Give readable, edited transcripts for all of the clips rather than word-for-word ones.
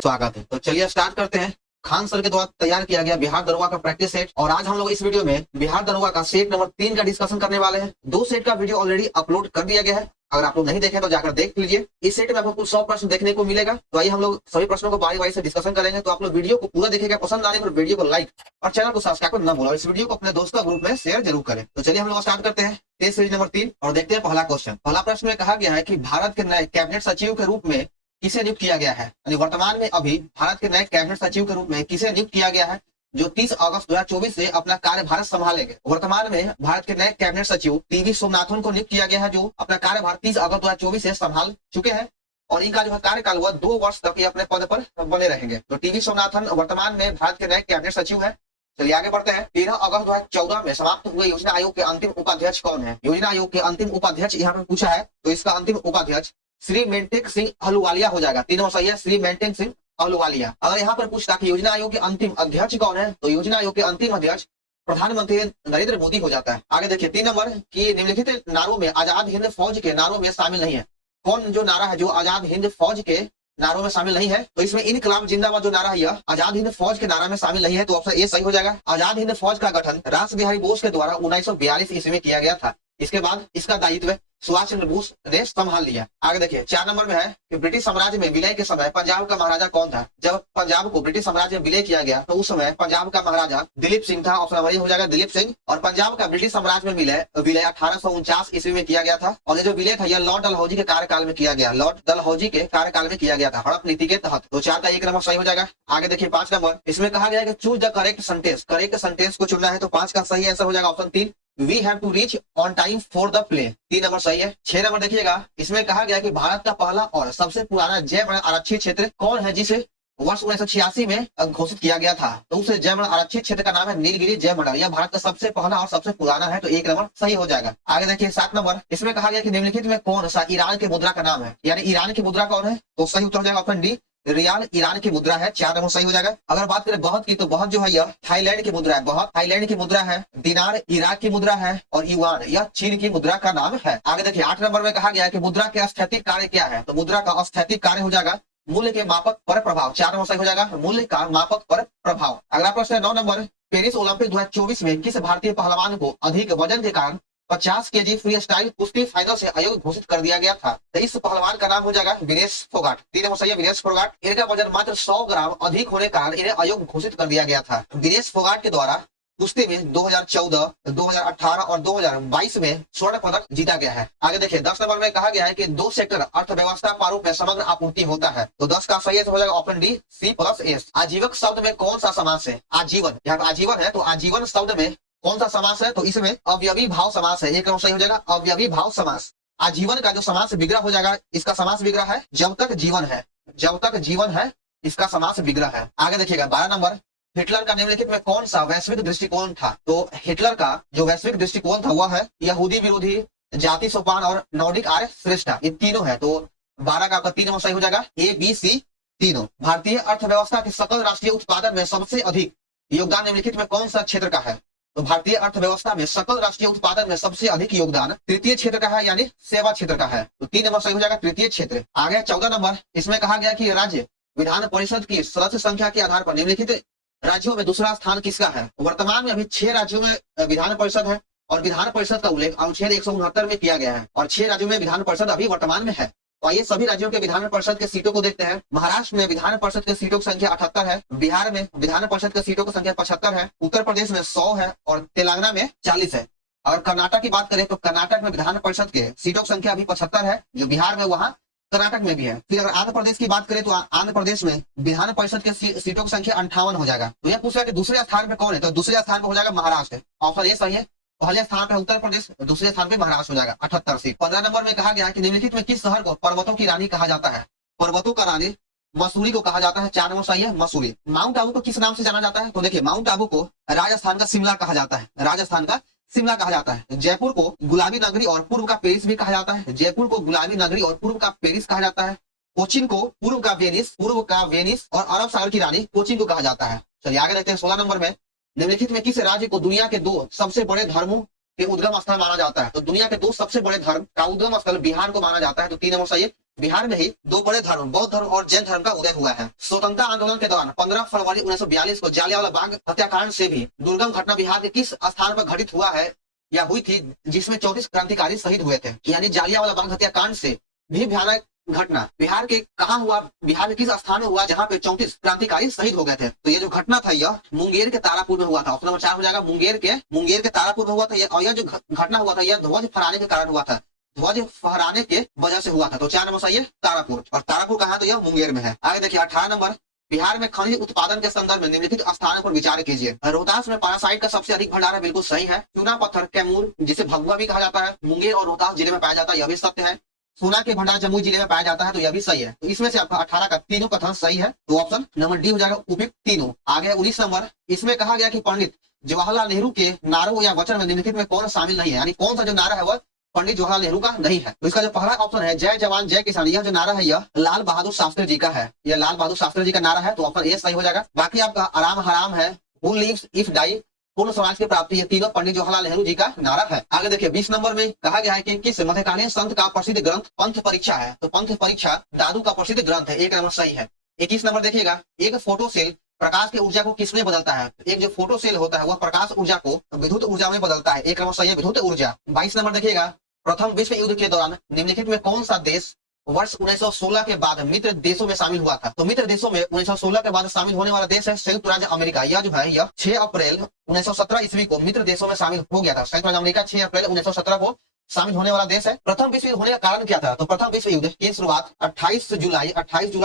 स्वागत है। तो चलिए स्टार्ट करते हैं। खान सर के द्वारा तैयार किया गया बिहार दरोगा का प्रैक्टिस सेट, और आज हम लोग इस वीडियो में बिहार दरोगा का सेट नंबर 3 का डिस्कशन करने वाले हैं। 2 सेट का वीडियो ऑलरेडी अपलोड कर दिया गया है, अगर आप लोग नहीं देखे तो जाकर देख लीजिए। इस सेट में आपको कुछ 100 प्रश्न देखने को मिलेगा। तो आइए हम लोग सभी प्रश्नों को बारी बारी से डिस्कशन करेंगे। तो आप लोग वीडियो को पूरा देखेगा, पसंद आने पर वीडियो को लाइक और चैनल को सब्सक्राइब करना भूला। इस वीडियो को अपने दोस्तों ग्रुप में शेयर जरूर करें। तो चलिए हम लोग स्टार्ट करते हैं टेस्ट सीरीज नंबर 3 और देखते हैं पहला क्वेश्चन। पहला प्रश्न में कहा गया है कि भारत के नए कैबिनेट सचिव के रूप में किसे नियुक्त किया गया है। यानी वर्तमान में अभी भारत के नए कैबिनेट सचिव के रूप में किसे नियुक्त किया गया है, जो 30 अगस्त 2024 से अपना कार्यभार संभालेंगे। वर्तमान में भारत के नए कैबिनेट सचिव टीवी सोमनाथन को नियुक्त किया गया है, जो अपना कार्यभार 30 अगस्त 2024 से संभाल चुके हैं और इनका जो है कार्यकाल हुआ 2 वर्ष तक ये अपने पद पर बने रहेंगे। तो टीवी सोमनाथन वर्तमान में भारत के नए कैबिनेट सचिव है। चलिए आगे बढ़ते हैं। 13 अगस्त 2014 में समाप्त हुए योजना आयोग के अंतिम उपाध्यक्ष कौन है। योजना आयोग के अंतिम उपाध्यक्ष यहाँ पे पूछा है, तो इसका अंतिम उपाध्यक्ष श्री मेंटेक सिंह अहलूवालिया हो जाएगा। 3 नंबर सही है, श्री मेंटेक सिंह अहलूवालिया। अगर यहाँ पर पूछता कि योजना आयोग के अंतिम अध्यक्ष कौन है, तो योजना आयोग के अंतिम अध्यक्ष प्रधानमंत्री नरेंद्र मोदी हो जाता है। आगे देखिए 3 नंबर की निम्नलिखित नारों में आजाद हिंद फौज के नारों में शामिल नहीं है। कौन जो नारा है जो आजाद हिंद फौज के नारों में शामिल नहीं है, तो इसमें इनकलाब जिंदाबाद जो नारा है यह आजाद हिंद फौज के नारा में शामिल नहीं है। तो ऑप्शन ए सही हो जाएगा। आजाद हिंद फौज का गठन राष्ट्र बिहारी बोस के द्वारा 1942 ईस्वी में किया गया था। इसके बाद इसका दायित्व सुभाष चंद्र बोस ने संभाल लिया। आगे देखिए 4 नंबर में है कि ब्रिटिश साम्राज्य में विलय के समय पंजाब का महाराजा कौन था। जब पंजाब को ब्रिटिश साम्राज्य में विलय किया गया तो उस समय पंजाब का महाराजा दिलीप सिंह था। ऑप्शन नंबर ए हो जाएगा दिलीप सिंह। और पंजाब का ब्रिटिश साम्राज्य में विलय 1849 ईस्वी में किया गया था और ये जो विलय था यह लॉर्ड डलहौजी के कार्यकाल में किया गया। लॉर्ड डलहौजी के कार्यकाल में किया गया था हड़प नीति के तहत। तो 4 का 1 नंबर सही हो जाएगा। आगे देखिए 5 नंबर, इसमें कहा गया है कि choose the correct sentence. Correct sentence को चुनना है, तो 5 का सही आंसर हो जाएगा option 3, we have to reach on time for the play. 3 number सही है। 6 नंबर देखिएगा, इसमें कहा गया कि भारत का पहला और सबसे पुराना जयमंडल आरक्षित क्षेत्र कौन है, जिसे वर्ष 1986 में घोषित किया गया था। तो उस जयमंडल आरक्षित क्षेत्र का नाम है नीलगिरी जयमंडल। यह भारत का सबसे पहला और सबसे पुराना है। तो 1 नंबर सही हो जाएगा। आगे देखिए 7 नंबर, इसमें कहा गया कि निम्नलिखित में कौन सा ईरान की मुद्रा का नाम है। यानी ईरान की मुद्रा कौन है, तो सही उत्तर हो जाएगा ऑप्शन डी, रियाल ईरान की मुद्रा है। 4 नंबर सही हो जाएगा। अगर बात करें बहुत की, तो बहुत जो है यह थाईलैंड की मुद्रा है। बहुत थाईलैंड की मुद्रा है। दिनार इराक की मुद्रा है और युआन यह चीन की मुद्रा का नाम है। आगे देखिए 8 नंबर में कहा गया है कि मुद्रा के स्थैतिक कार्य क्या है, तो मुद्रा का स्थैतिक कार्य हो जाएगा मूल्य के मापक पर प्रभाव। 4 नंबर सही हो जाएगा, मूल्य का मापक पर प्रभाव। अगला प्रश्न है 9 नंबर, पेरिस ओलंपिक 2024 में किस भारतीय पहलवान को अधिक वजन के कारण 50 केजी फ्री स्टाइल कुश्ती फाइनल से अयोग्य घोषित कर दिया गया था। तो इस पहलवान का नाम हो जाएगा विनेश फोगाट। 3 नंबर सही है, विनेश फोगाट। इनका वजन मात्र 100 ग्राम अधिक होने के कारण इन्हें अयोग्य घोषित कर दिया गया था। विनेश फोगाट के द्वारा कुश्ती में 2014, 2018 और 2022 में स्वर्ण पदक जीता गया है। आगे देखिए 10 नंबर में कहा गया है कि 2 सेक्टर अर्थव्यवस्था प्रारूप में समग्र आपूर्ति होता है। तो 10 का सही हो जाएगा ऑप्शन डी, C+S। आजीवक शब्द में कौन सा समास है। आजीवन, यहाँ पे आजीवन है, तो आजीवन शब्द में कौन सा समास है, तो इसमें अवयवी भाव समास है। 1 नंबर सही हो जाएगा, अवयवी भाव समास। आजीवन का जो समास विग्रह हो जाएगा, इसका समास विग्रह है जब तक जीवन है। जब तक जीवन है इसका समास विग्रह है। आगे देखिएगा 12 नंबर, हिटलर का निम्नलिखित में कौन सा वैश्विक दृष्टिकोण था। तो हिटलर का जो वैश्विक दृष्टिकोण था वह है यहूदी विरोधी, जाति सोपान और नॉर्डिक आर्य श्रेष्ठता। ये तीनों है। तो 12 का आपका 3 नंबर सही हो जाएगा, ABC तीनों। भारतीय अर्थव्यवस्था के सकल राष्ट्रीय उत्पादन में सबसे अधिक योगदान निम्नलिखित में कौन सा क्षेत्र का है। तो भारतीय अर्थव्यवस्था में सकल राष्ट्रीय उत्पादन में सबसे अधिक योगदान तृतीय क्षेत्र का है, यानी सेवा क्षेत्र का है। तो 3 नंबर सही हो जाएगा, तृतीय क्षेत्र। आगे 14 नंबर, इसमें कहा गया कि राज्य विधान परिषद की सदस्य संख्या के आधार पर निम्नलिखित राज्यों में दूसरा स्थान किसका है। वर्तमान में अभी 6 राज्यों में विधान परिषद है और विधान परिषद का उल्लेख अनुच्छेद 169 में किया गया है और 6 राज्यों में विधान परिषद अभी वर्तमान में है। तो आइए सभी राज्योों के विधान परिषद के सीटों को देखते हैं। महाराष्ट्र में विधान परिषद के सीटों की संख्या 78 है। बिहार में विधान परिषद के सीटों की संख्या 75 है। उत्तर प्रदेश में 100 है और तेलंगाना में 40 है। और कर्नाटक की बात करें तो कर्नाटक में विधान परिषद के सीटों की संख्या अभी 75 है, जो बिहार में वहाँ कर्नाटक में भी है। फिर अगर आंध्र प्रदेश की बात करें तो आंध्र प्रदेश में विधान परिषद के सीटों की संख्या 58 हो जाएगा। तो यह पूछा कि दूसरे स्थान पे कौन है, तो दूसरे स्थान पे हो जाएगा महाराष्ट्र। ऑप्शन ए सही है। पहले स्थान पे उत्तर प्रदेश, दूसरे स्थान पे महाराष्ट्र हो जाएगा 78 सीट। 15 नंबर में कहा गया है कि निम्नलिखित में किस शहर को पर्वतों की रानी कहा जाता है। पर्वतों का रानी मसूरी को कहा जाता है। 4 नंबर सही है, मसूरी। माउंट आबू को किस नाम से जाना जाता है, तो देखिए माउंट आबू को राजस्थान का शिमला कहा जाता है। राजस्थान का शिमला कहा जाता है। जयपुर को गुलाबी नगरी और पूर्व का पेरिस भी कहा जाता है। जयपुर को गुलाबी नगरी और पूर्व का पेरिस कहा जाता है। कोचिन को पूर्व का वेनिस और अरब सागर की रानी कोचिन को कहा जाता है। चलिए आगे देखते हैं 16 नंबर में, निम्नलिखित में किस राज्य को दुनिया के 2 सबसे बड़े धर्मों के उद्गम स्थल माना जाता है। तो दुनिया के 2 सबसे बड़े धर्म का उद्गम स्थल बिहार को माना जाता है। तो 3 नंबर सही है, बिहार में ही दो बड़े धर्म, बौद्ध धर्म और जैन धर्म का उदय हुआ है। स्वतंत्रता आंदोलन के दौरान 15 फरवरी 1942 को जलियांवाला बाग हत्याकांड से भी दुर्गम घटना बिहार के किस स्थान पर घटित हुआ है या हुई थी, जिसमें 34 क्रांतिकारी शहीद हुए थे। यानी जलियांवाला बाग हत्याकांड से भी भयानक घटना बिहार के कहाँ हुआ, बिहार के किस स्थान में हुआ जहाँ पे 34 क्रांतिकारी शहीद हो गए थे। तो ये जो घटना था यह मुंगेर के तारापुर में हुआ था। ऑप्शन नंबर 4 हो जाएगा मुंगेर के तारापुर में हुआ था। और यह जो घटना हुआ था यह ध्वज फहराने के कारण हुआ था, ध्वज फहराने के वजह से हुआ था। तो 4 नंबर सही है तारापुर, और तारापुर कहाँ तो यह मुंगेर में है। आगे देखिए 18 नंबर, बिहार में खनिज उत्पादन के संदर्भ में निम्नलिखित स्थानों पर विचार कीजिए। रोहतास में पैरासाइट का सबसे अधिक भंडार है, बिल्कुल सही है। चूना पत्थर कैमूर, जिसे भगुआ भी कहा जाता है, मुंगेर और रोहतास जिले में पाया जाता है, यह भी सत्य है। सोना के भंडार जमुई जिले में पाया जाता है, तो यह भी सही है। तो इसमें से आपका 18 का तीनों कथन सही है, तो ऑप्शन नंबर डी हो जाएगा उपयुक्त तीनों। आगे 19 नंबर, इसमें कहा गया कि पंडित जवाहरलाल नेहरू के नारों या वचन में निम्नलिखित में कौन शामिल नहीं है, यानी कौन सा जो नारा है वह पंडित जवाहरलाल नेहरू का नहीं है। तो इसका जो पहला ऑप्शन है जय जवान जय किसान, यह जो नारा है यह लाल बहादुर शास्त्री जी का है, यह लाल बहादुर शास्त्री जी का नारा है, तो ऑप्शन ए सही हो जाएगा। बाकी आपका आराम हराम है, हु लिव्स इफ डाई, पूर्ण स्वराज की प्राप्ति, ये तीनों पंडित जवाहरलाल नेहरू जी का नारा है। आगे देखिए 20 नंबर में कहा गया है कि किस मध्यकालीन संत का प्रसिद्ध ग्रंथ पंथ परीक्षा है, तो पंथ परीक्षा दादू का प्रसिद्ध ग्रंथ है, 1 नंबर सही है। 21 नंबर देखिएगा, एक फोटो सेल प्रकाश की ऊर्जा को किसमें बदलता है, एक जो फोटो सेल होता है वह प्रकाश ऊर्जा को विद्युत ऊर्जा में बदलता है, 1 नंबर सही है विद्युत ऊर्जा। 22 नंबर देखिएगा, प्रथम विश्व युद्ध के दौरान निम्नलिखित में कौन सा देश वर्ष 1916 के बाद मित्र देशों में शामिल हुआ था। तो मित्र देशों में 1916 के बाद शामिल होने वाला देश है संयुक्त राज्य अमेरिका। यह जो है यह 6 अप्रैल 1917 ईस्वी को मित्र देशों में शामिल हो गया था। संयुक्त राज्य अमेरिका 6 अप्रैल 1917 को शामिल होने वाला देश है। प्रथम विश्व युद्ध होने का कारण क्या था, तो प्रथम विश्व युद्ध की शुरुआत 28 जुलाई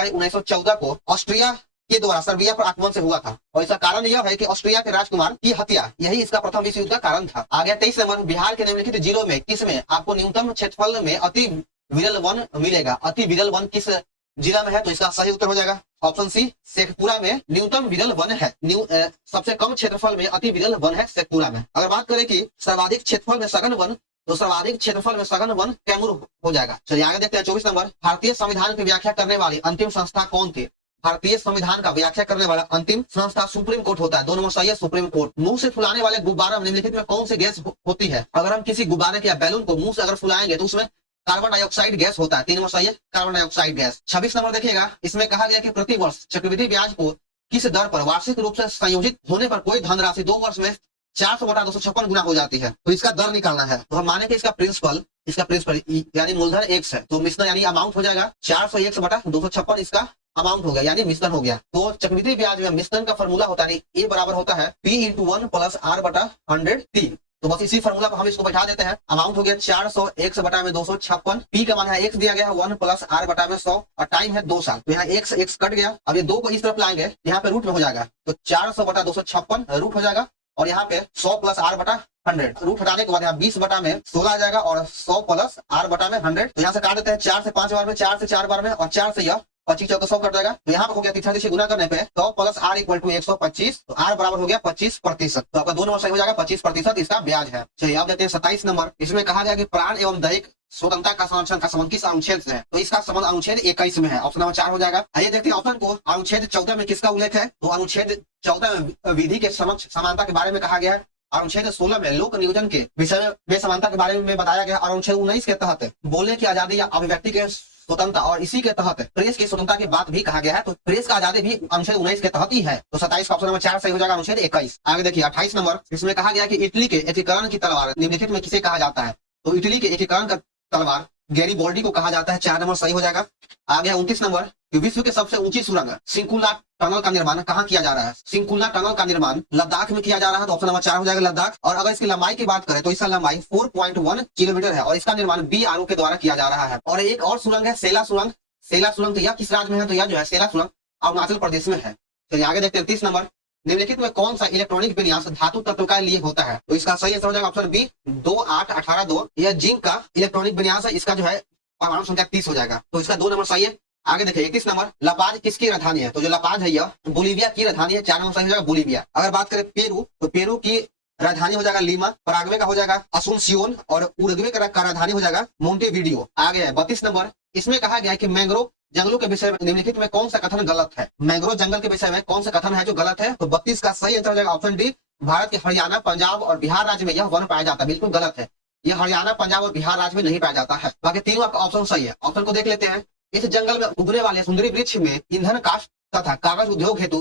1914 को ऑस्ट्रिया के द्वारा सर्बिया पर आक्रमण से हुआ था, और इसका कारण यह है कि ऑस्ट्रिया के राजकुमार की हत्या, यही इसका प्रथम विश्व युद्ध का कारण था। आगे 23 नंबर, बिहार के निम्नलिखित जिलों में किसमें आपको न्यूनतम क्षेत्रफल में अति विरल वन मिलेगा, अति विरल वन किस जिला में है, तो इसका सही उत्तर हो जाएगा ऑप्शन सी शेखपुरा में न्यूनतम विरल वन है। सबसे कम क्षेत्रफल में अति विरल वन है शेखपुरा में। अगर बात करें कि सर्वाधिक क्षेत्रफल में सघन वन, तो सर्वाधिक क्षेत्रफल में सघन वन कैमूर हो जाएगा। चलिए आगे देखते हैं 24 नंबर, भारतीय संविधान की व्याख्या करने वाली अंतिम संस्था कौन थी। भारतीय संविधान का व्याख्या करने वाला अंतिम संस्था सुप्रीम कोर्ट होता है, 2 नंबर सही है सुप्रीम कोर्ट। मुंह से फुलाने वाले गुब्बारा निम्नलिखित में कौन सी गैस होती है। अगर हम किसी गुब्बारे के या बैलून को मुंह से अगर फुलाएंगे तो उसमें कार्बन डाइऑक्साइड गैस होता है, 3 नंबर सही है कार्बन डाइऑक्साइड गैस। 26 नंबर देखिएगा, इसमें कहा गया कि प्रति वर्ष चक्रवृद्धि ब्याज को किस दर पर वार्षिक रूप से संयोजित होने पर कोई धनराशि 2 वर्ष में 400/256 गुना हो जाती है, तो इसका दर निकालना है। तो हम माने कि इसका प्रिंसिपल यानी मूलधन x है, तो मिश्रण यानी अमाउंट हो जाएगा 401/256, इसका अमाउंट हो गया यानी मिश्रण हो गया। तो चक्रवृद्धि ब्याज में मिश्रण का फॉर्मूला होता है ए बराबर होता है P × 1 + R/100T। तो बस इसी फॉर्मूला को हम इसको बैठा देते हैं। अमाउंट हो गया 401/256, पी का मान है x दिया गया है 1 + R/100 और टाइम है 2 साल। तो यहाँ x कट गया, अब ये 2 को इस तरफ लाएंगे यहाँ पे रूट में हो जाएगा, तो 400/256 रूट हो जाएगा, और यहाँ पे 100 + R/100 रूट हटाने के बाद यहाँ 20/16 आ जाएगा, और 100 + R/100। तो यहाँ से काट देते हैं 4 से 5 बार में, 4 से 4 बार में, और 4 से यह 25 चौका 100 कर जाएगा। तो यहाँ पे हो गया 3 से गुना करने पे 100 + R = 125, तो R बराबर हो गया 25%। तो आपका 2 नंबर सही हो जाएगा, 25% इसका ब्याज है। चलिए आप देखते हैं 27 नंबर, इसमें कहा गया कि प्राण एवं दैहिक स्वतंत्रता का संरक्षण का संबंध किस अनुच्छेद से है, तो इसका संबंध अनुच्छेद 21 में है, ऑप्शन नंबर 4 हो जाएगा। आइए देखते हैं ऑप्शन को, अनुच्छेद 14 में किसका उल्लेख है, तो अनुच्छेद 14 में विधि के समक्ष समानता के बारे में कहा गया है। अनुच्छेद 16 में लोक नियोजन के विषय में समानता के बारे में बताया गया। और अनुच्छेद 19 के तहत बोलने की आजादी या अभिव्यक्ति के स्वतंत्रता, और इसी के तहत प्रेस की स्वतंत्रता की बात भी कहा गया है, तो प्रेस का आजादी भी अनुच्छेद 19 के तहत ही है। तो 27 का ऑप्शन नंबर 4 सही हो जाएगा, अनुच्छेद 21। आगे देखिए 28 नंबर, इसमें कहा गया कि इटली के एकीकरण की तलवार निम्नलिखित में किसे कहा जाता है, तो इटली के एकीकरण का तलवार गैरीबॉल्डी को कहा जाता है, 4 नंबर सही हो जाएगा। आगे 29 नंबर, विश्व के सबसे ऊंची सुरंग सिंकुला टनल का निर्माण कहाँ किया जा रहा है, सिंकुला टनल का निर्माण लद्दाख में किया जा रहा है, तो ऑप्शन नंबर 4 हो जाएगा लद्दाख। और अगर इसकी लंबाई की बात करें तो इसका लंबाई 4.1 किलोमीटर है, और इसका निर्माण BRO के द्वारा किया जा रहा है। और एक और सुरंग है सेला सुरंग, तो यह किस राज्य में है, तो यह जो है सेला सुरंग अरुणाचल प्रदेश में है। चलिए आगे देखते हैं 30 नंबर, निम्नलिखित में कौन सा इलेक्ट्रॉनिक विन्यास धातु तत्व का लिए होता है, तो इसका सही आंसर हो जाएगा ऑप्शन बी 28182। यह जिंक का इलेक्ट्रॉनिक विन्यास है, इसका जो है परमाणु संख्या 30 हो जाएगा, तो इसका 2 नंबर सही है। आगे देखिए 31 नंबर, लपाज किसकी राजधानी है, तो जो लपाज है यह बोलीविया की राजधानी है, 4 नंबर सही हो जाएगा बोलीविया। अगर बात करें पेरू, तो पेरू की राजधानी हो जाएगा लीमा, पराग्वे का हो जाएगा असुनसियोन, और उरुग्वे का राजधानी हो जाएगा मोंटेवीडियो। आगे है 32 नंबर, इसमें कहा गया है कि मैंग्रोव जंगलों के विषय में निम्नलिखित में कौन सा कथन गलत है, मैंग्रोव जंगल के विषय में कौन सा कथन है जो गलत है, तो 32 का सही आंसर हो जाएगा ऑप्शन डी, भारत के हरियाणा, पंजाब और बिहार राज्य में यह वन पाया जाता है, बिल्कुल गलत है, यह हरियाणा, पंजाब और बिहार राज्य में नहीं पाया जाता है। बाकी तीनों आपका ऑप्शन सही है। ऑप्शन को देख लेते हैं, इस जंगल में उगने वाले सुंदरी वृक्ष में ईंधन काष्ठ तथा कागज उद्योग हेतु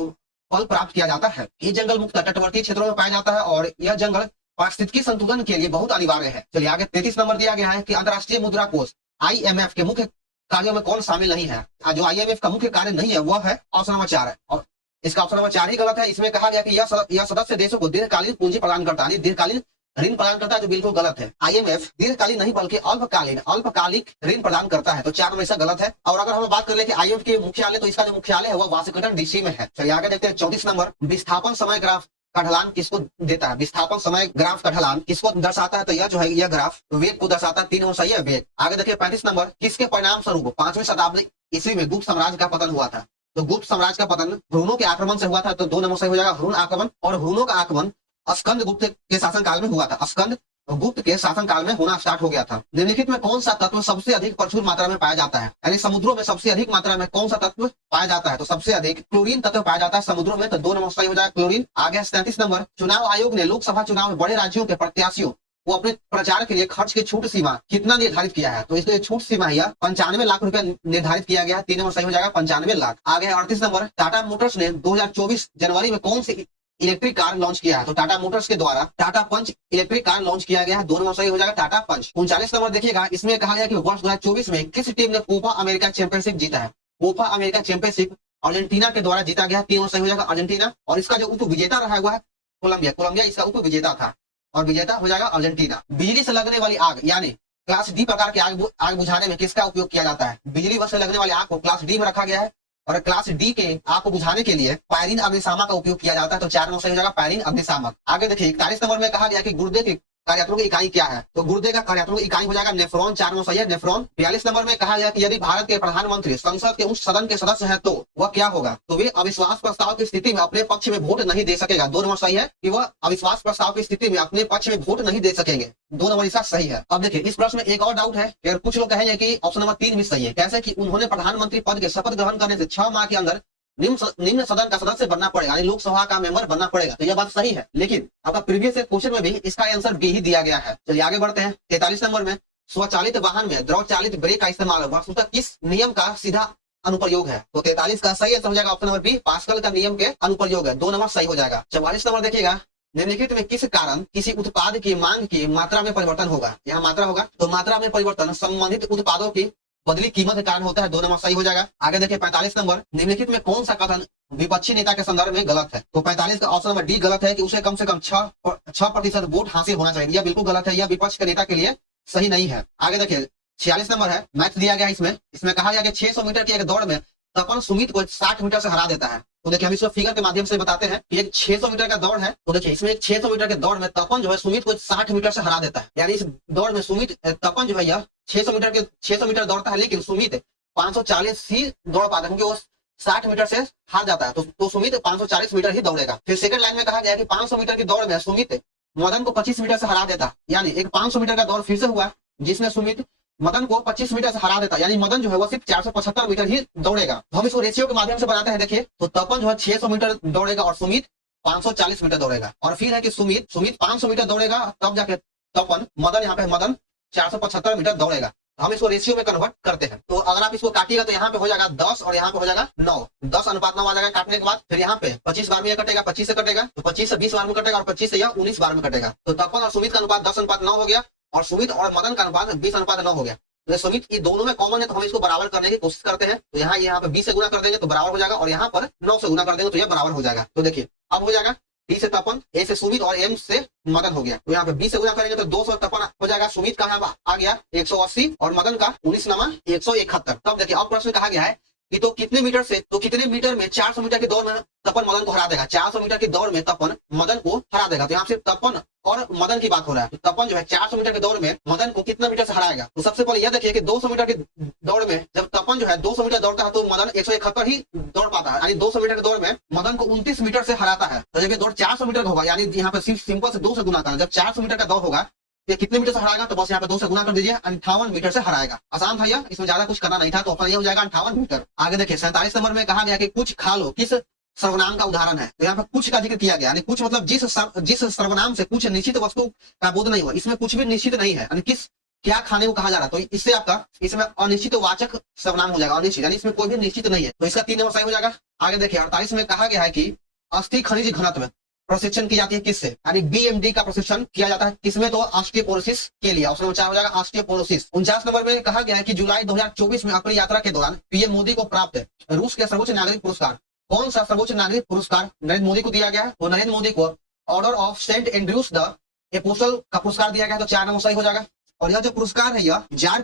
फल प्राप्त किया जाता है। ये जंगल मुख्यतः तटवर्ती क्षेत्रों में पाया जाता है और यह जंगल पारिस्थितिकी संतुलन के लिए बहुत अनिवार्य है। चलिए आगे 33 नंबर दिया गया है कि अंतर्राष्ट्रीय मुद्रा कोष IMF के मुख्य कार्यों में कौन शामिल नहीं है। जो IMF का मुख्य कार्य नहीं है वह है ऑप्शन नंबर 4 है और इसका ऑप्शन नंबर 4 ही गलत है। इसमें कहा गया कि यह सदस्य देशों को दीर्घकालीन पूंजी प्रदान करता है, दीर्घकालीन ऋण प्रदान करता है, जो बिल्कुल गलत है। IMF दीर्घकालीन नहीं बल्कि अल्पकालिक ऋण प्रदान करता है, तो 4 नंबर इसका गलत है। और अगर हम बात कर ले कि IMF के मुख्यालय, तो इसका जो मुख्यालय है वह वाशिंगटन DC में है। चलिए आगे देखते हैं 34 नंबर। विस्थापन समय ग्राफ का ढलान किसको देता है। विस्थापन समय ग्राफ का ढलान किसको दर्शाता है, तो यह जो है यह ग्राफ वेग को दर्शाता है। 3 नंबर सही है, वेग। आगे देखिए 35 नंबर। किसके परिणाम स्वरूप 5वीं शताब्दी ईस्वी में गुप्त साम्राज्य का पतन हुआ था। तो गुप्त साम्राज्य का पतन हुनों के आक्रमण से हुआ था, तो 2 नंबर सही हो जाएगा, हुन आक्रमण। और हुनों का आक्रमण स्कंद गुप्त के शासनकाल में हुआ था। स्कंद गुप्त के शासनकाल में होना स्टार्ट हो गया था। निम्नलिखित में कौन सा तत्व सबसे अधिक प्रचुर मात्रा में पाया जाता है, यानी समुद्रों में सबसे अधिक मात्रा में कौन सा तत्व पाया जाता है, तो सबसे अधिक क्लोरीन तत्व पाया जाता है समुद्रों में, तो 2 नंबर सही हो जाएगा, क्लोरीन। आगे 37 नंबर। चुनाव आयोग ने लोकसभा चुनाव में बड़े राज्यों के प्रत्याशियों को अपने प्रचार के लिए खर्च की छूट सीमा कितना निर्धारित किया है, तो इसकी छूट सीमा है 95 लाख रुपया निर्धारित किया गया है। 3 नंबर सही हो जाएगा, 95 लाख। आगे 38 नंबर। टाटा मोटर्स ने 2024 जनवरी में कौन सी इलेक्ट्रिक कार लॉन्च किया है, तो टाटा मोटर्स के द्वारा टाटा पंच इलेक्ट्रिक कार लॉन्च किया गया है। 2 नंबर सही हो जाएगा, टाटा पंच। 39 नंबर देखिएगा, इसमें कहा गया कि वर्ष 2024 में किस टीम ने कोपा अमेरिका चैंपियनशिप जीता है। कोपा अमेरिका चैंपियनशिप अर्जेंटीना के द्वारा जीता गया। 3 नंबर सही हो जाएगा, अर्जेंटीना। और इसका जो उप विजेता रहा हुआ है कोलंबिया इसका उप विजेता था और विजेता हो जाएगा अर्जेंटीना। बिजली से लगने वाली आग यानी क्लास डी प्रकार की आग बुझाने में किसका उपयोग किया जाता है। बिजली से लगने वाली आग को क्लास डी में रखा गया है और क्लास डी के आग को बुझाने के लिए पायरीन अग्निशामक का उपयोग किया जाता है, तो 4 नंबर सही हो जाएगा, पायरीन अग्निशामक। आगे देखिए 41 नंबर में कहा गया कि गुर्दे की कार्यात्मक इकाई क्या है, तो गुर्दे का कार्यात्मक इकाई हो जाएगा नेफ्रॉन। 4 नंबर सही है, नेफ्रॉन। 42 नंबर में कहा गया कि यदि भारत के प्रधानमंत्री संसद के उच्च सदन के सदस्य हैं तो वह क्या होगा, तो वे अविश्वास प्रस्ताव की स्थिति में अपने पक्ष में वोट नहीं दे सकेगा। 2 नंबर सही है कि वह अविश्वास प्रस्ताव की स्थिति में अपने पक्ष में वोट नहीं दे सकेंगे। 2 नंबर इसका सही है। अब देखिए इस प्रश्न में एक और डाउट है, अगर कुछ लोग कहेंगे कि ऑप्शन नंबर 3 भी सही है। कैसे कि उन्होंने प्रधानमंत्री पद के शपथ ग्रहण करने से 6 माह के अंदर निम्न सदन का सदस्य बनना पड़ेगा, यानी लोकसभा का मेंबर बनना पड़ेगा, तो यह बात सही है। लेकिन आपका प्रीवियस क्वेश्चन में भी इसका आंसर बी ही दिया गया है। चलिए आगे बढ़ते हैं 43 नंबर में। स्वचालित वाहन में द्रव चालित ब्रेक का इस्तेमाल वस्तुतः किस नियम का सीधा अनुप्रयोग है, तो 43 का सही आंसर हो जाएगा ऑप्शन नंबर बी, पास्कल का नियम के अनुप्रयोग है। 2 नंबर सही हो जाएगा। 44 नंबर देखिएगा, निम्नलिखित में किस कारण किसी उत्पाद की मांग की मात्रा में परिवर्तन होगा। यहाँ मात्रा होगा, तो मात्रा में परिवर्तन संबंधित उत्पादों की बदली कीमत के कारण होता है। 2 नंबर सही हो जाएगा। आगे देखिए 45 नंबर। निम्नलिखित में कौन सा कथन विपक्षी नेता के संदर्भ में गलत है, तो 45 का ऑप्शन नंबर डी गलत है कि उसे कम से कम 6% वोट हासिल होना चाहिए। यह बिल्कुल गलत है, यह विपक्ष के नेता के लिए सही नहीं है। आगे देखिए 46 नंबर है, मैथ दिया गया इसमें कहा गया कि 600 मीटर की एक दौड़ में तपन सुमित को 60 मीटर से हरा देता है। तो देखिए हम इसको फिगर के माध्यम से बताते हैं कि एक 600 मीटर का दौड़ है, तो देखिए इसमें एक 600 मीटर के दौड़ में तपन जो है सुमित को 60 मीटर से हरा देता है। यानी इस दौड़ में तपन जो है यह 600 मीटर दौड़ता है, लेकिन सुमित 540 ही दौड़ पाता है क्योंकि वो 60 मीटर से हार जाता है, तो सुमित 540 मीटर ही दौड़ेगा। फिर सेकंड लाइन में कहा गया कि 500 मीटर की दौड़ में सुमित मदन को 25 मीटर से हरा देता, यानी एक 500 मीटर का दौड़ फिर से हुआ जिसमें सुमित मदन को 25 मीटर से हरा देता, यानी मदन जो है वो सिर्फ 475 मीटर ही दौड़ेगा। तो हम इसको रेशियो के माध्यम से बनाते हैं। देखिए तो तपन जो है 600 मीटर दौड़ेगा और सुमित 540 मीटर दौड़ेगा, और फिर है कि सुमित 500 मीटर दौड़ेगा तब जाके तपन मदन 475 मीटर दौड़ेगा। हम इसको रेशियो में कन्वर्ट करते हैं। तो अगर आप इसको काटिएगा तो यहाँ पे हो जाएगा 10 और यहाँ पे हो जाएगा 9, 10:9 आ जाएगा काटने के बाद। फिर यहाँ पे 25 बार में यह कटेगा, 25 से कटेगा, तो 25 से 20 बार में कटेगा और 25 से यह 19 बार में कटेगा। तो तपन और सुमित का अनुपात 10:9 हो गया और सुमित और मदन का अनुपात 20:9 हो गया। तो सुमित ये दोनों में कॉमन है, तो हम इसको बराबर करने की कोशिश करते हैं। तो यहाँ पे 20 से गुना कर देंगे तो बराबर हो जाएगा और यहाँ पर 9 से गुना कर देंगे तो यह बराबर हो जाएगा। तो देखिए अब हो जाएगा टी से तपन, ए से सुमित और एम से मदन हो गया। तो यहाँ पे 20 से गुना करेंगे तो 200 तपन हो जाएगा, सुमित का यहाँ आ गया 180 और मदन का 19×171। तब देखिए अब प्रश्न कहा गया है कि तो कितने मीटर में 400 मीटर की दौड़ में तपन मदन को हरा देगा। 400 मीटर की दौड़ में तपन मदन को हरा देगा। तो यहाँ से तपन और मदन की बात हो रहा है। तो तपन जो है 400 मीटर की दौड़ में मदन को कितना मीटर से हराएगा। तो सबसे पहले यह देखिए कि 200 मीटर की दौड़ में जब तपन जो है 200 मीटर दौड़ता है तो मदन 171 ही दौड़ पाता है, यानी 200 मीटर की दौड़ में मदन को 29 मीटर से हराता है। तो जब दौड़ 400 मीटर का होगा, यानी यहाँ पे सिर्फ सिंपल से 2 से गुना करना। जब 400 मीटर का दौड़ होगा ये कितने मीटर से हराएगा, तो बस यहाँ पे 2 से गुना कर दीजिए, 58 मीटर से हराएगा। आसान था यह, इसमें ज्यादा कुछ करना नहीं था। तो ऑप्शन ये हो जाएगा 58 मीटर। आगे देखिए 47 नंबर में कहा गया कि कुछ खा लो किस सर्वनाम का उदाहरण है। तो यहाँ पे कुछ का जिक्र किया गया, यानी कुछ मतलब जिस सर्वनाम से कुछ निश्चित वस्तु का बोध नहीं हुआ। इसमें कुछ भी निश्चित नहीं है, यानी क्या खाने को कहा जा रहा है, तो इससे आपका इसमें अनिश्चित वाचक सर्वनाम हो जाएगा, अनिश्चित यानी इसमें कोई भी निश्चित नहीं है, तो इसका 3 नंबर सही हो जाएगा। आगे देखिए 48 में कहा गया है कि अस्थि खनिज घनत्व प्रशिक्षण की जाती है किससे, यानी बीएमडी का प्रशिक्षण किया जाता है किसमें, तो ऑस्टियोपोरोसिस के लिए। ऑप्शन नंबर 4 हो जाएगा ऑस्टियोपोरोसिस। 49 नंबर में कहा गया है कि जुलाई 2024 में अपनी यात्रा के दौरान पीएम मोदी को प्राप्त रूस के सर्वोच्च नागरिक पुरस्कार, कौन सा सर्वोच्च नागरिक पुरस्कार नरेंद्र मोदी को दिया गया है, तो नरेंद्र मोदी को Order of Saint Andrews the Apostle का पुरस्कार दिया गया है, तो 4 नंबर सही हो जाएगा। और यह जो पुरस्कार है यह जार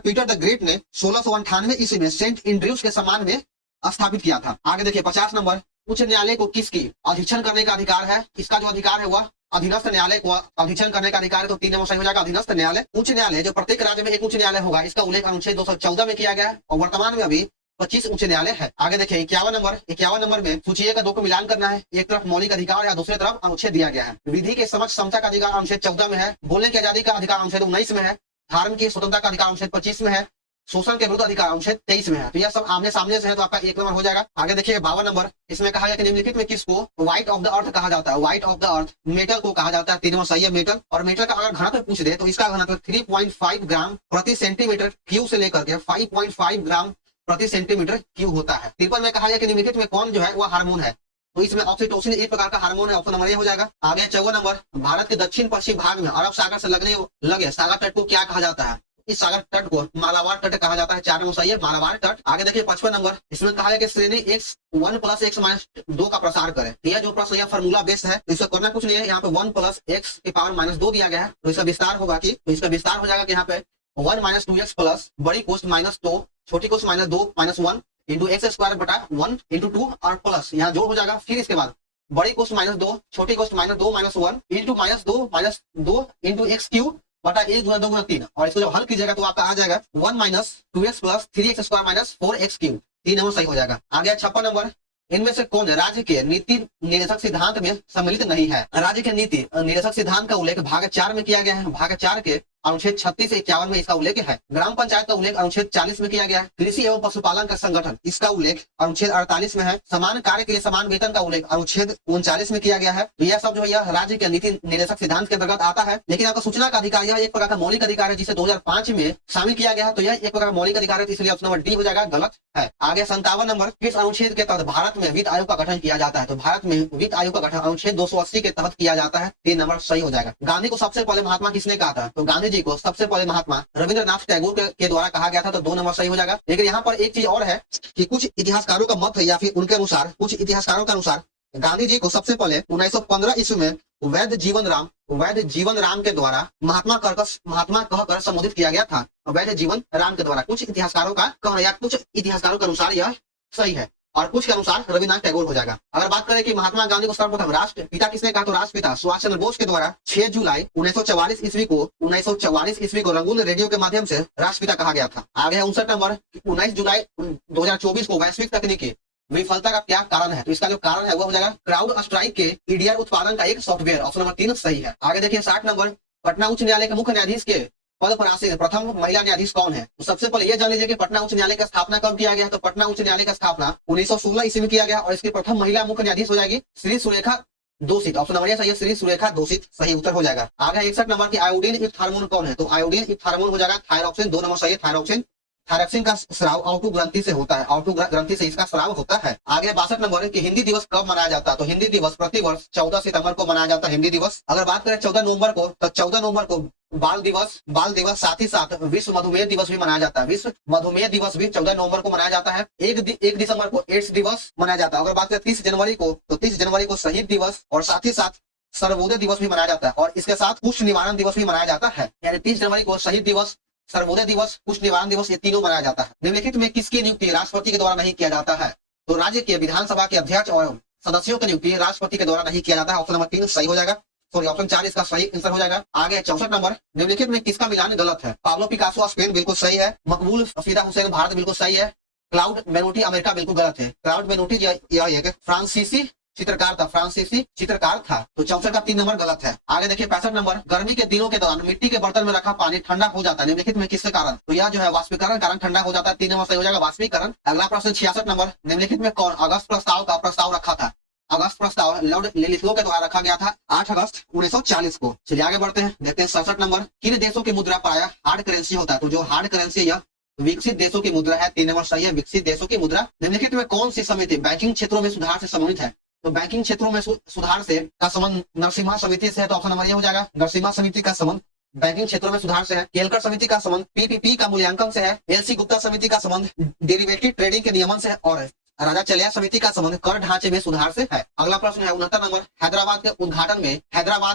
पीटर द ग्रेट ने 1698 ईस्वी में सेंट एंड्रयूस के सम्मान में स्थापित किया था। आगे देखिए 50 नंबर, उच्च न्यायालय को किसकी अधीक्षण करने का अधिकार है, इसका जो अधिकार है वह अधीनस्थ न्यायालय को अधीक्षण करने का अधिकार है, तो 3 नंबर सही हो जाएगा अधीनस्थ न्यायालय। उच्च न्यायालय जो प्रत्येक राज्य में एक उच्च न्यायालय होगा, इसका उल्लेख अनुच्छेद 214 में किया गया है और वर्तमान में अभी 25 उच्च न्यायालय है। आगे देखिए 51 नंबर में सूची का 2 को मिलान करना है, एक तरफ मौलिक अधिकार या दूसरी तरफ अनुच्छेद दिया गया है। विधि के समक्ष समता का अधिकार अनुच्छेद 14 में है, बोलने की आजादी का अधिकार अनुच्छेद 19 में है, धर्म की स्वतंत्रता का अधिकार अनुच्छेद 25 में है, शोषण के विरुद्ध अधिकार अनुच्छेद 23 में है। तो यह सब आमने सामने से है, तो आपका 1 नंबर हो जाएगा। आगे देखिए 52 नंबर, इसमें कहा गया कि निम्नलिखित में किसको व्हाइट ऑफ द अर्थ कहा जाता है, white of the earth metal को कहा जाता है, 3 नंबर सही है मेटल। और मेटल का अगर घनत्व पूछ दे तो इसका घनत्व 3.5 ग्राम प्रति सेंटीमीटर क्यूब से लेकर के 5.5 ग्राम प्रति सेंटीमीटर क्यूब होता है। 53 में कहा गया कि निम्नलिखित में कौन जो है वह हार्मोन है, तो इसमें ऑक्सीटोसिन एक प्रकार का हार्मोन है, ऑप्शन नंबर ए हो जाएगा। आगे 54 नंबर, भारत के दक्षिण पश्चिम भाग में अरब सागर से लगे सागर तट को क्या कहा जाता है, इस सागर तट को मालाबार तट कहा जाता है, 4 नंबर सही है मालाबार तट। आगे देखिए 55 नंबर, इसमें कहा है कि श्रेणी x1 + x-2 का प्रसार करें। यह जो प्रश्न यह फार्मूला बेस्ड है, तो इसका करना कुछ नहीं है, यहाँ पे 1 + x⁻² दिया गया है, तो इसका विस्तार होगा कि तो इसका विस्तार हो जाएगा कि यहाँ पे 1 - 2x प्लस बड़ी कोष्ठ -2 छोटी कोष्ठ -2 -1 इंटू x² बटा 1 इंटू 2 और प्लस यहाँ जोड़ हो जाएगा, फिर इसके बाद बड़ी कोष्ठ -2 छोटी कोष्ठ -2 -1 इंटू -2 इंटू x³ बटा 1 × 2 × 3, और इसको जब हल कीजिएगा तो आपका आ जाएगा 1 - 2x plus 3x² - 4x³, 3 number सही हो जाएगा। आगे 56 नंबर, इनमें से कौन राज्य के नीति निर्देशक सिद्धांत में सम्मिलित नहीं है। राज्य के नीति निर्देशक सिद्धांत का उल्लेख भाग 4 में किया गया है, भाग 4 के अनुच्छेद 36 से 51 में इसका उल्लेख है। ग्राम पंचायत का उल्लेख अनुच्छेद 40 में किया गया है। कृषि एवं पशुपालन का संगठन इसका उल्लेख अनुच्छेद 48 में है। समान कार्य के लिए समान वेतन का उल्लेख अनुच्छेद 39 में किया गया है। तो यह सब जो है यह राज्य के नीति निर्देशक सिद्धांत के अंतर्गत आता है। लेकिन आपका सूचना का अधिकार यह एक प्रकार का मौलिक अधिकार है जिसे 2005 में शामिल किया गया है, तो यह एक प्रकार का मौलिक अधिकार है, इसलिए ऑप्शन नंबर डी हो जाएगा, गलत है। आगे 57 नंबर, किस अनुच्छेद के तहत भारत में वित्त आयोग का गठन किया जाता है, तो भारत में वित्त आयोग का गठन अनुच्छेद 280 के तहत किया जाता है, 3 नंबर सही हो जाएगा। गांधी को सबसे पहले महात्मा किसने कहा था, तो गांधी जी को सबसे पहले महात्मा रविंद्रनाथ टैगोर के द्वारा कहा गया था, तो 2 नंबर सही हो जाएगा। लेकिन यहाँ पर एक चीज और है कि कुछ इतिहासकारों का मत है या फिर उनके अनुसार, कुछ इतिहासकारों के अनुसार गांधी जी को सबसे पहले 1915 ईस्वी में वैध जीवन राम के द्वारा महात्मा कहकर संबोधित किया गया था, वैध जीवन राम के द्वारा। कुछ इतिहासकारों का कहना या कुछ इतिहासकारों के अनुसार यह सही है और कुछ के अनुसार रविन्द्रनाथ टैगोर हो जाएगा। अगर बात करें कि महात्मा गांधी को सर्वप्रथम राष्ट्रपिता किसने कहा, तो राष्ट्रपिता सुभाष चंद्र बोस के द्वारा 6 जुलाई 1944 ईस्वी को रंगून रेडियो के माध्यम से राष्ट्रपिता कहा गया था। आगे 59 नंबर, 19 जुलाई 2024 को वैश्विक तकनीकी विफलता का क्या कारण है, तो इसका जो कारण है वह हो जाएगा क्राउड स्ट्राइक के ईडीआर उत्पादन का एक सॉफ्टवेयर, ऑप्शन नंबर 3 सही है। आगे देखिए 60 नंबर, पटना उच्च न्यायालय के मुख्य न्यायाधीश के पद पर आसीन प्रथम महिला न्यायाधीश कौन है, तो सबसे पहले यह जान लीजिए कि पटना उच्च न्यायालय का स्थापना कब किया गया, तो पटना उच्च न्यायालय का स्थापना 1916 ईस्वी में किया गया और इसकी प्रथम महिला मुख्य न्यायाधीश हो जाएगी श्री सुरेखा दोषित, ऑप्शन नंबर सही है, श्री सुरेखा दोषित सही उत्तर हो जाएगा। आगे 61 नंबर की आयोडीन युक्त हार्मोन कौन है, तो आयोडीन युक्त हार्मोन हो जाएगा थायरॉक्सिन, 2 नंबर सही है थायरॉक्सिन। थायरॉक्सिन का स्राव ऑटो ग्रंथि से होता है, ऑटो ग्रंथि से इसका स्राव होता है। आगे 62 नंबर कि हिंदी दिवस कब मनाया जाता है, तो हिंदी दिवस प्रतिवर्ष 14 सितंबर को मनाया जाता है हिंदी दिवस। अगर बात करें 14 नवंबर को, तो 14 नवंबर को बाल दिवस साथ ही साथ विश्व मधुमेह दिवस भी मनाया जाता है, विश्व मधुमेह दिवस भी 14 नवंबर को मनाया जाता है। 1 दिसंबर को एड्स दिवस मनाया जाता है। अगर बात करें 30 जनवरी को, तो 30 जनवरी को शहीद दिवस और साथ ही साथ सर्वोदय दिवस भी मनाया जाता है और इसके साथ कुष्ठ निवारण दिवस भी मनाया जाता है। यानी 30 जनवरी को शहीद दिवस, सर्वोदय दिवस, कुष्ठ निवारण दिवस, ये तीनों मनाया जाता है। निम्नलिखित में किसकी नियुक्ति राष्ट्रपति के द्वारा नहीं किया जाता है, तो राज्य के विधानसभा के अध्यक्ष और सदस्यों की नियुक्ति राष्ट्रपति के द्वारा नहीं किया जाता है, ऑप्शन नंबर 3 सही हो जाएगा। सॉरी ऑप्शन 4 इसका सही आंसर हो जाएगा। आगे 64 नंबर, निम्नलिखित में किसका मिलान गलत है, पाब्लो पिकासो स्पेन बिल्कुल सही है, मकबूल फरीदा हुसैन भारत बिल्कुल सही है, क्लाउड बेनोटी अमेरिका बिल्कुल गलत है। क्लाउड बेनोटी यह एक फ्रांसीसी चित्रकार था, तो 64 का 3 नंबर गलत है। आगे देखिए 65 नंबर, गर्मी के दिनों के दौरान मिट्टी के बर्तन में रखा पानी ठंडा हो जाता है, निम्नलिखित में किसके कारण, तो यह जो है वाष्पीकरण कारण ठंडा हो जाता है, 3 नंबर सही हो जाएगा वाष्पीकरण। अगला प्रश्न 66 नंबर, निम्नलिखित में कौन अगस्त प्रस्ताव का प्रस्ताव रखा था, अगस्त प्रस्ताव लॉर्ड लिलिथो के द्वारा रखा गया था 8 अगस्त 1940 को। चलिए आगे बढ़ते हैं, देखते हैं 67 नंबर, किन देशों की मुद्रा प्रायः हार्ड करेंसी होता है? तो जो हार्ड करेंसी है यह विकसित देशों की मुद्रा है। 3 नंबर सही है, विकसित देशों की मुद्रा। निम्नलिखित में कौन सी समिति बैंकिंग क्षेत्रों में सुधार से संबंधित है? तो बैंकिंग क्षेत्रों में सुधार से का संबंध नरसिम्हा समिति से है, तो ऑप्शन नंबर ये हो जाएगा। नरसिम्हा समिति का संबंध बैंकिंग क्षेत्रों में सुधार से है। केलकर समिति का संबंध पीपीपी का मूल्यांकन से है। एलसी गुप्ता समिति का संबंध डेरिवेटिव ट्रेडिंग के नियमन से है। और राजा चलिया समिति का संबंध कर ढांचे में सुधार से है। अगला प्रश्न है 69 नंबर, हैदराबाद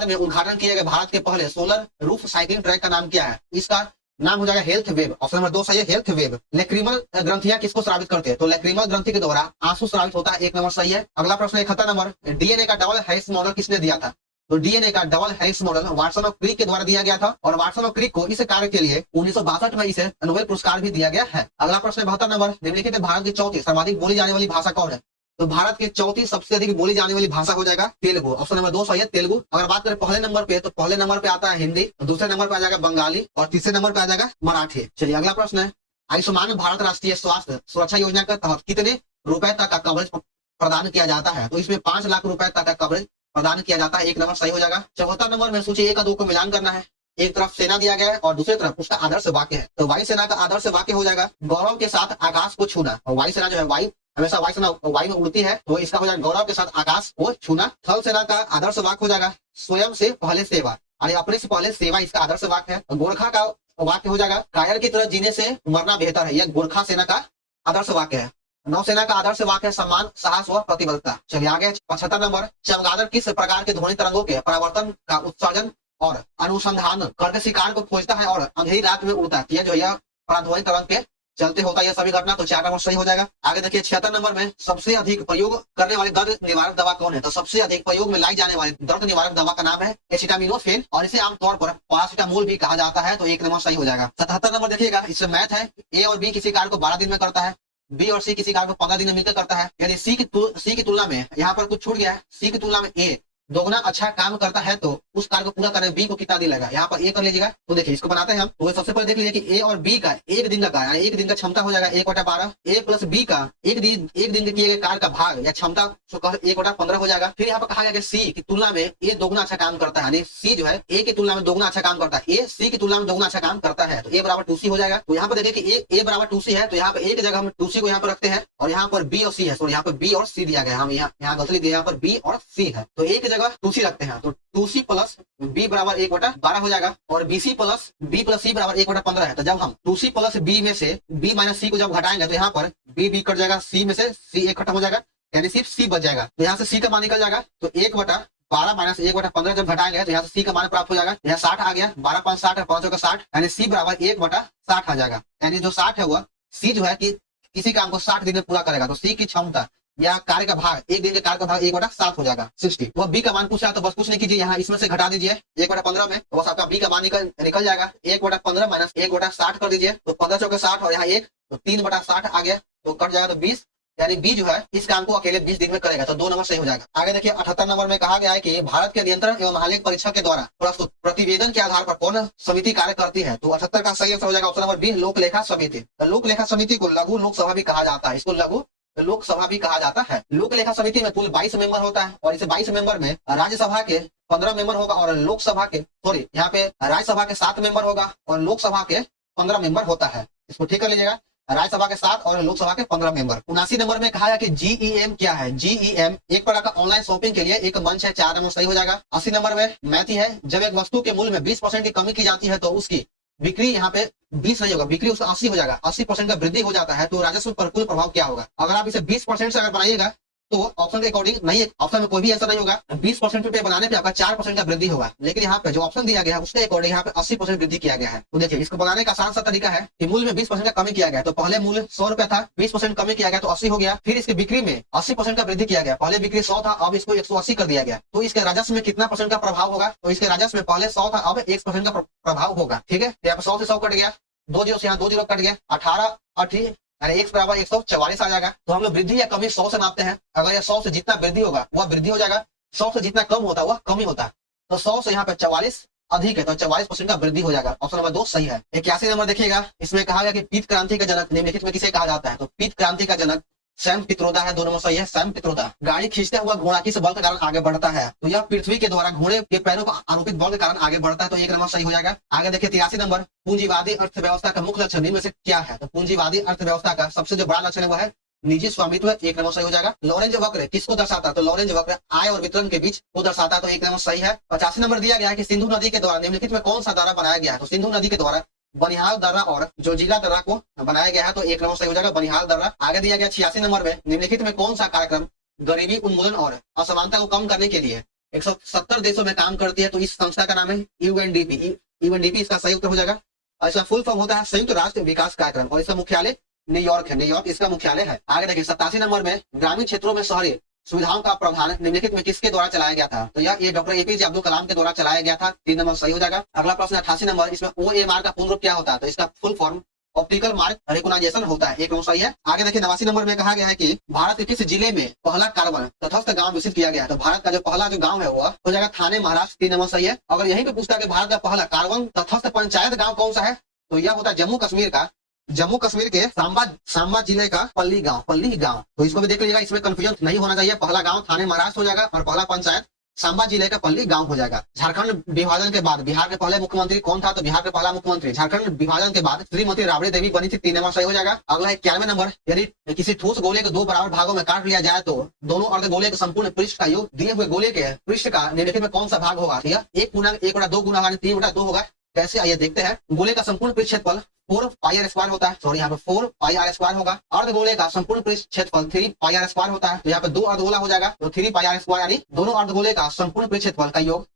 में उद्घाटन किए गए भारत के पहले सोलर रूफ साइकिलिंग ट्रैक का नाम क्या है? इसका नाम हो जाएगा हेल्थ वेब। ऑप्शन नंबर 2 सही है, हेल्थ वेब। लेक्रिमल ग्रंथियां किसको स्रावित करते हैं? तो लेक्रिमल ग्रंथि के द्वारा आंसू स्रावित होता है। 1 नंबर सही है। अगला प्रश्न 71 नंबर, डीएनए का डबल हेलिक्स मॉडल किसने दिया था? तो डीएनए का double helix model Watson of Crick के द्वारा दिया गया था और वाटसन ऑफ क्रिक को इस कार्य के लिए 1962 में इसे नोबेल पुरस्कार भी दिया गया है। अगला प्रश्न 72 नंबर, निम्नलिखित में भारत की चौथी सर्वाधिक बोली जाने वाली भाषा कौन है? तो भारत की चौथी सबसे अधिक बोली जाने वाली भाषा हो जाएगा तेलुगु। ऑप्शन नंबर 2 सही है, तेलुगु। अगर बात करें पहले नंबर पे, तो पहले नंबर पे आता है हिंदी, दूसरे नंबर पे आ जाएगा बंगाली और तीसरे नंबर पे आ जाएगा मराठी। चलिए अगला प्रश्न है, आयुष्मान भारत राष्ट्रीय स्वास्थ्य सुरक्षा योजना के तहत कितने रुपए तक का कवरेज प्रदान किया जाता है? तो इसमें 5 लाख रुपए तक का कवरेज प्रदान किया जाता है। 1 नंबर सही हो जाएगा। 74 नंबर में सूची 1 और 2 को मिलान करना है। एक तरफ सेना दिया गया है और दूसरी तरफ उसका आदर्श वाक्य है। तो वायुसेना का आदर्श वाक्य हो जाएगा गौरव के साथ आकाश को छूना। और वायुसेना जो है वायु हमेशा वायुसेना वायु में उड़ती है, तो इसका हो जाएगा गौरव के साथ आकाश को छूना। थल सेना का आदर्श वाक्य हो जाएगा स्वयं से पहले सेवा, यानी अपने से पहले सेवा, इसका आदर्श वाक्य है। गोरखा का वाक्य हो जाएगा कायर की तरह जीने से मरना बेहतर है। यह गोरखा सेना का आदर्श वाक्य है। नौसेना का आदर्श वाक्य है सम्मान, साहस व प्रतिबद्धता। चलिए आगे 75 नंबर, चमगादड़ किस प्रकार के ध्वनि तरंगों के परावर्तन का उत्सर्जन और अनुसंधान करके शिकार को खोजता है और अंधेरी रात में उड़ता है? यह जो है पराध्वनि तरंग के चलते होता है यह सभी घटना। तो 4 नंबर सही हो जाएगा। आगे देखिए 76 नंबर में, सबसे अधिक प्रयोग करने वाली दर्द निवारक दवा कौन है? तो सबसे अधिक प्रयोग में लाई जाने वाली दर्द निवारक दवा का नाम है एसिटामिनोफेन और इसे आमतौर पर पैरासिटामोल भी कहा जाता है। तो 1 नंबर सही हो जाएगा। 77 नंबर देखिएगा, इससे मैथ है। ए और बी किसी कार्य को 12 दिन में करता है, बी और सी किसी कार्य को 15 दिन में मिलकर करता है। यदि सी की तुलना में यहाँ पर कुछ छूट गया है, सी की तुलना में ए दोगुना अच्छा काम करता है, तो उस कार्य को पूरा करने बी को कितना दिन लगेगा? यहाँ पर ए कर लीजिएगा। तो देखिए इसको बनाते हैं हम। तो सबसे पहले देख लीजिए कि ए और बी का एक दिन का है, एक दिन का क्षमता हो जाएगा 1/12। ए प्लस बी का एक दिन के किए गए कार्य का भाग या क्षमता 1/15 हो जाएगा। फिर यहाँ पर कहा गया कि सी की तुलना में ए दोगुना अच्छा काम करता है, यानी सी जो है ए की तुलना में दोगुना अच्छा काम करता है, ए सी की तुलना में दोगुना अच्छा काम करता है। तो ए बराबर 2c हो जाएगा। तो यहाँ पर देखिए कि ए बराबर 2c है, तो यहाँ पर एक जगह हम 2c को यहाँ पर रखते हैं और यहाँ पर बी और सी है। तो यहाँ पर बी और सी दिया गया, हम यहाँ गलती दिया, यहाँ पर बी और सी है, तो एक जगह 2c रखते हैं। तो 2c प्लस बी बराबर 1/12 हो जाएगा और bc प्लस बी प्लस सी बराबर 1/15 है। तो जब हम 2c प्लस बी में से b माइनस सी को जब घटाएंगे तो यहाँ पर b कट जाएगा, c में से c 1 खत्म हो जाएगा, यानी सिर्फ c बच जाएगा। तो यहाँ से c का मान निकल जाएगा। तो 1/12 माइनस 1/15 जब घटाएंगे तो यहाँ से c का मान प्राप्त हो जाएगा। यहाँ 60 आ गया, 12 5 60 है, 5 का 60, यानी c बराबर 1/60 आ जाएगा। यानी जो 60 है वह c जो है कि किसी काम को 60 दिन में पूरा करेगा। तो c की क्षमता या कार्य का भाग, एक दिन के कार्य का भाग 1/7 हो जाएगा 60। वो बी का मान पूछा है तो बस कुछ नहीं कीजिए, यहाँ इसमें से घटा दीजिए 1/15 में, तो बस आपका बी का मान निकल जाएगा। 1/15 माइनस 1/60 कर दीजिए, तो 15 चौके 60 और यहाँ 1, तो 3/60 आ गया, तो कट जाएगा तो 20, यानी बी जो है इस काम को अकेले 20 दिन में करेगा। तो 2 नंबर सही हो जाएगा। आगे देखिए 78 नंबर में कहा गया है कि भारत के नियंत्रण एवं महालेख परीक्षक के द्वारा प्रस्तुत प्रतिवेदन के आधार पर कौन समिति कार्य करती है? तो 78 का सही आंसर हो जाएगा ऑप्शन नंबर बी, लोक लेखा समिति। लोक लेखा समिति को लघु लोकसभा भी कहा जाता है, इसको लघु लोकसभा भी कहा जाता है। लोक लेखा समिति में कुल 22 मेंबर होता है और इसे 22 मेंबर में राज्यसभा के 15 मेंबर होगा और लोकसभा के यहाँ पे राज्यसभा के 7 मेंबर होगा और लोकसभा के 15 मेंबर होता है। इसको ठीक कर लीजिएगा, राज्यसभा के 7 और लोकसभा के 15 मेंबर। 79 नंबर में कहा है कि GEM क्या है? GEM एक प्रकार का ऑनलाइन शॉपिंग के लिए एक मंच है। 4 नंबर सही हो जाएगा। 80 नंबर में मैथी है, जब एक वस्तु के मूल्य में 20% की कमी की जाती है तो उसकी बिक्री यहाँ पे 20 नहीं होगा, बिक्री उसका 80 हो जाएगा, 80% का वृद्धि हो जाता है, तो राजस्व पर कुल प्रभाव क्या होगा? अगर आप इसे 20% से अगर बनाइएगा तो ऑप्शन के अकॉर्डिंग नहीं, ऑप्शन में कोई भी आंसर नहीं होगा। 20% पे बनाने पे आपका 4% का वृद्धि होगा, लेकिन यहाँ पे जो ऑप्शन दिया गया है उसके अकॉर्डिंग यहाँ पे 80% वृद्धि किया गया है। तो देखिए इसको बनाने का आसान सा तरीका है कि मूल्य में 20% का कमी किया गया, तो पहले मूल्य 100 रुपया था, 20% कमी किया गया तो 80 हो गया। फिर इसकी बिक्री में 80% का वृद्धि किया गया, पहले बिक्री 100 था, अब इसको 180 कर दिया गया, तो इसके राजस्व में कितना % का प्रभाव होगा? तो इसके राजस्व में पहले 100 था, अब 1% का प्रभाव होगा। ठीक है, यहाँ पे 100 से 100 कट गया, 2 जीरो से यहाँ 2 जीरो कट गया, 18 80 यानी x बराबर 144 आ जाएगा। तो हम लोग वृद्धि या कमी 100 से नापते हैं, अगर यह 100 से जितना वृद्धि होगा वह वृद्धि हो जाएगा, 100 से जितना कम होता है वह कमी होता है। तो 100 से यहाँ पे 44 अधिक है, तो 44% का वृद्धि हो जाएगा। ऑप्शन नंबर 2 सही है। 81 नंबर देखिएगा, इसमें कहा गया कि पीत क्रांति का जनक निम्नलिखित में किसे कहा जाता है? तो पीत क्रांति का जनक सैम पित्रोदा है, 2 नंबर सही है, सैम पित्रोदा। गाड़ी खींचते हुआ घोड़ा किस बल के कारण आगे बढ़ता है? तो यह पृथ्वी के द्वारा घोड़े के पैरों को आरोपित बल के कारण आगे बढ़ता है, तो 1 नंबर सही हो जाएगा। आगे देखिए 83 नंबर, पूंजीवादी अर्थव्यवस्था का मुख्य लक्षण इनमें से क्या है? तो पूंजीवादी अर्थव्यवस्था का सबसे जो बड़ा लक्षण है वह है निजी स्वामित्व, 1 नंबर सही हो जाएगा। लॉरेंज वक्र किसको दर्शाता है? तो लॉरेंज वक्र आय और वितरण के बीच को दर्शाता है, तो 1 नंबर सही है। 85 नंबर दिया गया है कि सिंधु नदी के द्वारा निम्नलिखित में कौन सा दर्रा बनाया गया है? तो सिंधु नदी के द्वारा बनिहाल दर्रा और जोजिला दर्रा को बनाया गया है, तो 1 नंबर सही हो जाएगा, बनिहाल दर्रा। आगे दिया गया 86 नंबर में, निम्नलिखित में कौन सा कार्यक्रम गरीबी उन्मूलन और असमानता को कम करने के लिए 170 देशों में काम करती है? तो इस संस्था का नाम है यूएनडीपी। यूएनडीपी इसका सही उत्तर हो जाएगा। और इसका फुल फॉर्म होता है संयुक्त राष्ट्र विकास कार्यक्रम, और इसका मुख्यालय न्यूयॉर्क है, न्यूयॉर्क इसका मुख्यालय है। आगे देखिए 87 नंबर में, ग्रामीण क्षेत्रों में शहरी सुविधाओं का प्रावधान निम्नलिखित में किसके द्वारा चलाया गया था? तो ये डॉक्टर एपीजे अब्दुल कलाम के द्वारा चलाया गया था, 3 नंबर सही हो जाएगा। अगला प्रश्न 88 नंबर, इसमें ओएमआर का पूर्ण रूप क्या होता है? तो इसका full form optical mark recognization होता है, 1 नंबर सही है। आगे देखिए 89 नंबर में कहा गया है कि भारत के किस जिले में पहला कार्बन तटस्थ गांव विकसित किया गया है? तो भारत का जो पहला जो गांव है वह हो जाएगा थाने, महाराष्ट्र, 3 नंबर सही है। अगर यहीं पे पूछता है कि भारत का पहला कार्बन तटस्थ पंचायत गाँव कौन सा है, तो यह होता है जम्मू कश्मीर के सांबा जिले का पल्ली गांव। तो इसको भी देख लीजिएगा, इसमें कंफ्यूजन नहीं होना चाहिए। पहला गांव थाने महाराष्ट्र हो जाएगा और पहला पंचायत सांबा जिले का पल्ली गांव हो जाएगा। झारखंड विभाजन के बाद बिहार के पहले मुख्यमंत्री कौन था? तो बिहार के पहला मुख्यमंत्री झारखंड विभाजन के बाद श्रीमती राबड़ी देवी बनी थी, 3 नंबर सही हो जाएगा। अगला 91 नंबर, यदि किसी ठोस गोले को 2 बराबर भागों में काट लिया जाए तो दोनों अर्ध गोले के संपूर्ण पृष्ठ का योग दिए हुए गोले के पृष्ठ का निम्नलिखित में कौन सा भाग होगा? 1/1/2 गुना 3/2 होगा। कैसे, आइए देखते हैं। गोले का संपूर्ण पृष्ठ क्षेत्रफल 4 पाई आर स्क्वायर होता है, सॉरी यहाँ पे 4 पाई आर स्क्वायर होगा। अर्धगोले का संपूर्ण पृष्ठ क्षेत्रफल 3 पाई आर स्क्वायर होता है, तो यहाँ पे 2 अर्धगोला हो जाएगा, तो 3 पाई आर स्क्वायर, यानी दोनों अर्धगोले का संपूर्ण पृष्ठ क्षेत्रफल का योग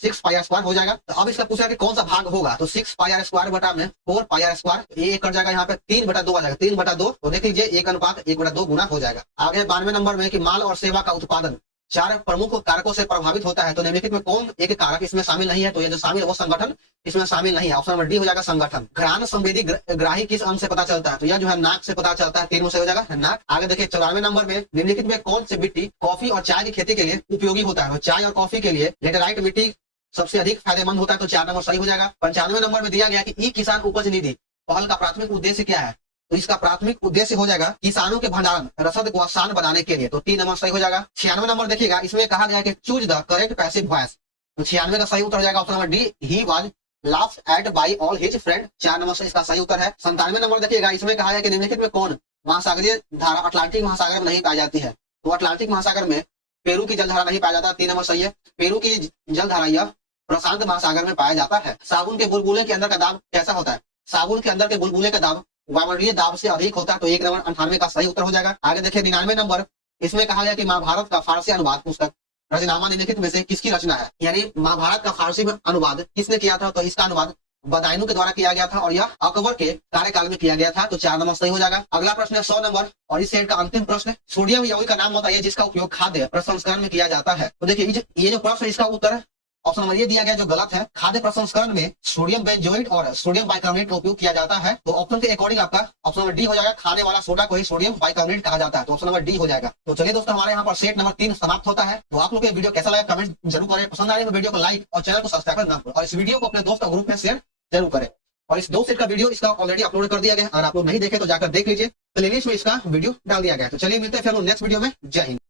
6 पाई आर स्क्वायर हो जाएगा। तो अब इसका पूछा कि कौन सा भाग होगा? तो 6 पाई आर स्क्वायर बटा में 4 पाई आर स्क्वायर, ये कर जाएगा यहाँ पे 3/2 आ जाएगा, 3/2। तो देख लीजिए 1:1/2 गुना हो जाएगा। आगे 92 नंबर में कि माल और सेवा का उत्पादन 4 प्रमुख कारकों से प्रभावित होता है, तो निम्नलिखित में कौन एक कारक इसमें शामिल नहीं है? तो ये जो शामिल है वो संगठन इसमें शामिल नहीं है, ऑप्शन नंबर डी हो जाएगा, संगठन। घ्राण संवेदी ग्राही किस अंग से पता चलता है? तो यह जो है नाक से पता चलता है, 3 में से हो जाएगा नाक। आगे देखिए 94 नंबर में, निम्नलिखित में कौन सी मिट्टी कॉफी और चाय की खेती के लिए उपयोगी होता है? तो चाय और कॉफी के लिए लेटेराइट मिट्टी सबसे अधिक फायदेमंद होता है, तो 4 नंबर सही हो जाएगा। 95 नंबर में दिया गया कि ई किसान उपज निधि पहल का प्राथमिक उद्देश्य क्या है? तो इसका प्राथमिक उद्देश्य हो जाएगा किसानों के भंडारण रसद को आसान बनाने के लिए, तो 3 नंबर सही हो जाएगा। 96 नंबर देखिएगा, इसमें कहा गया कि choose the correct passive voice, तो 96 का सही उत्तर हो जाएगा option number D, he was laughed at by all his friend, 4 number से इसका सही उत्तर है। 97 नंबर देखिएगा, इसमें कहा गया कि निम्नलिखित में कौन महासागरीय धारा अटलांटिक महासागर में नहीं पाई जाती है? तो अटलांटिक महासागर में पेरू की जलधारा नहीं पाया जाता, 3 नंबर सही है। पेरू की जलधारा यह प्रशांत महासागर में पाया जाता है। साबुन के बुलबुले के अंदर का दाब कैसा होता है? साबुन के अंदर के बुलबुले का दाब वायुमंडलीय दाब से अधिक होता है, तो 1 नंबर 98 का सही उत्तर हो जाएगा। आगे देखिए 99 नंबर, इसमें कहा गया कि महाभारत का फारसी अनुवाद पुस्तक रचनामा निम्नलिखित में से किसकी रचना है? यानी महाभारत का फारसी में अनुवाद किसने किया था? तो इसका अनुवाद बदायूं के द्वारा किया गया था और यह अकबर के कार्यकाल में किया गया था, तो 4 नंबर सही हो जाएगा। अगला प्रश्न है 100 नंबर और इस सेट का अंतिम प्रश्न, सोडियम यौगिक का नाम बताइए जिसका उपयोग खाद्य प्रसंस्करण में किया जाता है। तो देखिए ये जो प्रश्न है इसका उत्तर ऑप्शन नंबर ये दिया गया जो गलत है। खाद्य प्रसंस्करण में सोडियम बेंजोएट और सोडियम बाइकार्बोनेट का उपयोग किया जाता है, तो ऑप्शन के अकॉर्डिंग आपका ऑप्शन नंबर डी हो जाएगा। खाने वाला सोडा को ही सोडियम बाइकार्बोनेट कहा जाता है, तो ऑप्शन नंबर डी हो जाएगा। तो चलिए दोस्तों, हमारे यहाँ पर सेट नंबर 3 समाप्त होता है। तो आप लोग को वीडियो कैसा लगा कमेंट जरूर करें, पसंद आए तो वीडियो को लाइक और चैनल को सब्सक्राइब करना और इस वीडियो को अपने दोस्तों ग्रुप में शेयर जरूर करें। और इस 2 सेट का वीडियो इसका ऑलरेडी अपलोड कर दिया गया, अगर आप लोग नहीं देखे तो जाकर देख लीजिए, प्लेलिस्ट में इसका वीडियो डाल दिया गया। तो चलिए मिलते हैं फिर नेक्स्ट वीडियो में। जय हिंद।